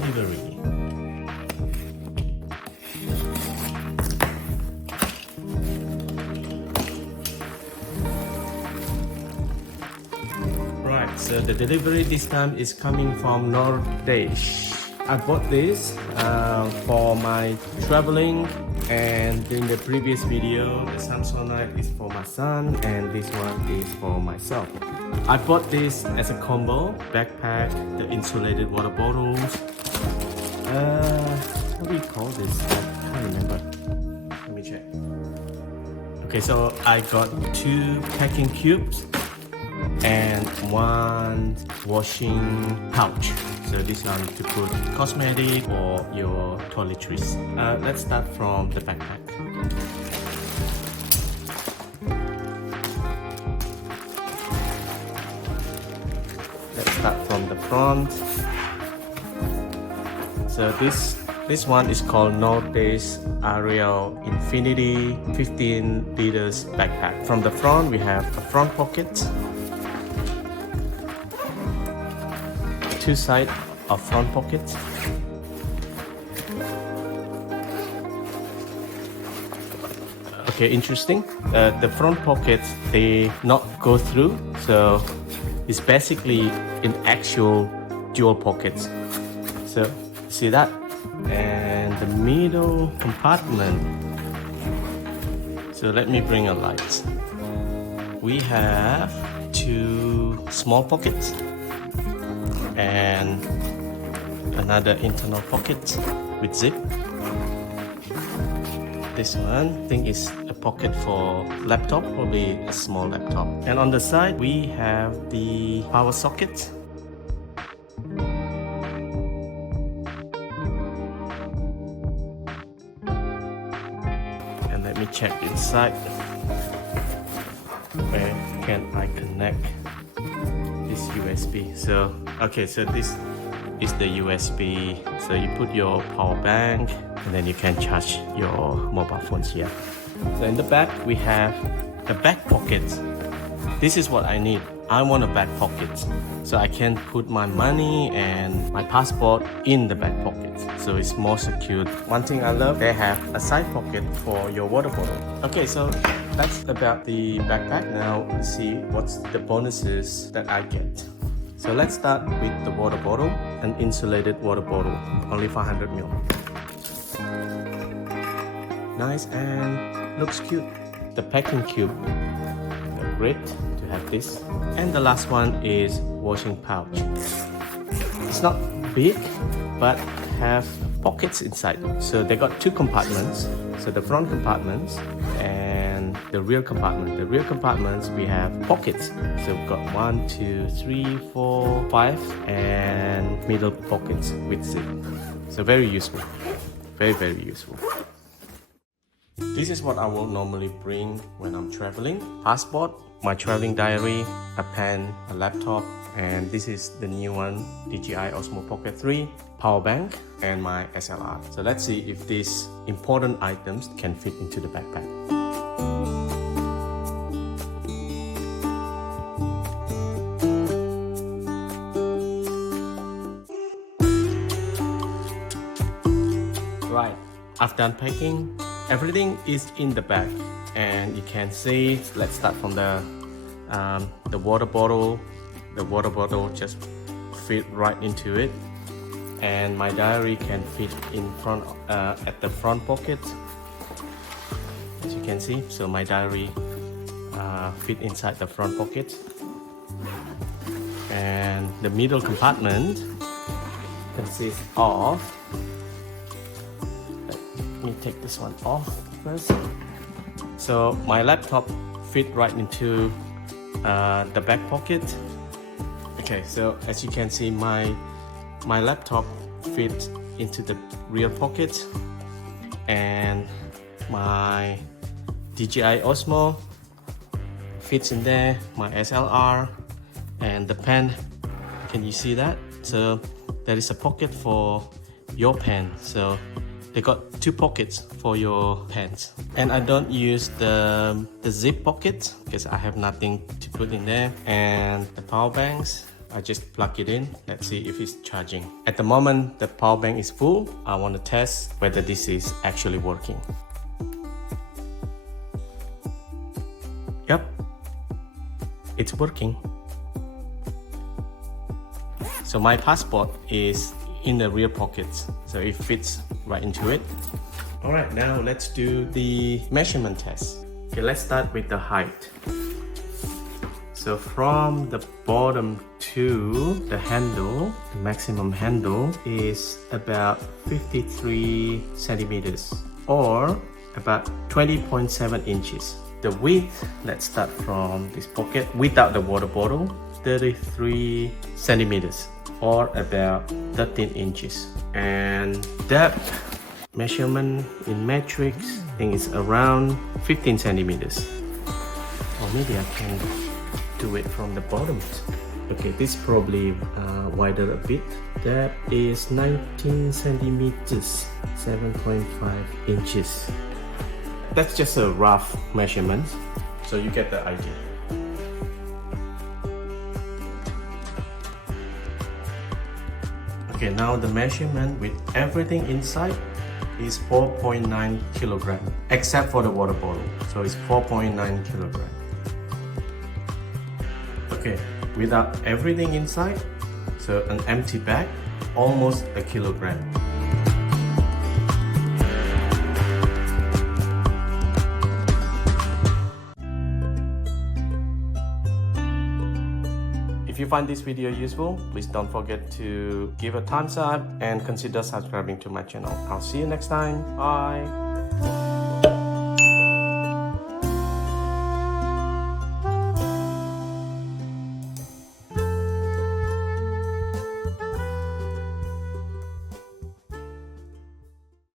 delivery. Right, so the delivery this time is coming from Nordace. I bought this for my traveling, and in the previous video the Samsonite is for my son and this one is for myself. I bought this as a combo backpack, the insulated water bottles. What do you call this? I can't remember. Let me check. Okay, so I got 2 packing cubes and 1 washing pouch. So this one to put cosmetic or your toiletries. Let's start from the backpack. Let's start from the front. So this one is called Nordace Aerial Infinity 15 liters backpack. From the front we have a front pocket, 2 sides of front pockets, okay, interesting. The front pockets, they not go through, so it's basically an actual dual pockets. So see that? And the middle compartment, so let me bring a light. We have 2 small pockets and another internal pocket with zip. This one I think is a pocket for laptop, probably a small laptop. And on the side we have the power socket. And let me check inside. Where can I connect this USB? So okay, so this is the USB. So you put your power bank and then you can charge your mobile phones here. So in the back we have a back pocket. This is what I need. I want a back pocket so I can put my money and my passport in the back pocket, so it's more secure. One thing I love, they have a side pocket for your water bottle. Okay, so that's about the backpack. Now let's see what's the bonuses that I get. So let's start with the water bottle, an insulated water bottle, only 500 ml. Nice and looks cute. The packing cube, great to have this. And the last one is washing pouch. It's not big, but have pockets inside. So they got 2 compartments. So the front compartments and the rear compartment. The rear compartments we have pockets. So we've got 1, 2, 3, 4, 5, and middle pockets with zip. So very useful. Very, very useful. This is what I will normally bring when I'm traveling. Passport, my traveling diary, a pen, a laptop, and this is the new one, DJI Osmo Pocket 3, power bank, and my SLR. So let's see if these important items can fit into the backpack. Right, I've done packing. Everything is in the bag, and you can see, let's start from the water bottle. The water bottle just fit right into it, and my diary can fit in front at the front pocket, as you can see. So my diary fit inside the front pocket, and the middle compartment consists of, let me take this one off first. So my laptop fit right into the back pocket. Okay, so as you can see, my laptop fit into the rear pocket, and my DJI Osmo fits in there, my SLR, and the pen. Can you see that? So there is a pocket for your pen. So they got 2 pockets for your pens. And I don't use the zip pocket because I have nothing to put in there. And the power banks, I just plug it in. Let's see if it's charging. At the moment, the power bank is full. I want to test whether this is actually working. Yep, it's working. So my passport is in the rear pockets, so it fits right into it. All right, now let's do the measurement test. Okay, let's start with the height. So from the bottom to the handle, the maximum handle is about 53 centimeters or about 20.7 inches. The width, let's start from this pocket without the water bottle, 33 centimeters or about 13 inches. And depth measurement in metrics, I think it's around 15 centimeters. Or maybe I can do it from the bottom. Okay, this is probably wider a bit. That is 19 centimeters, 7.5 inches. That's just a rough measurement, so you get the idea. Okay, now the measurement with everything inside is 4.9 kilogram, except for the water bottle. So it's 4.9 kilogram. Okay, without everything inside, so an empty bag, almost a kilogram. If you find this video useful, please don't forget to give a thumbs up and consider subscribing to my channel. I'll see you next time. Bye!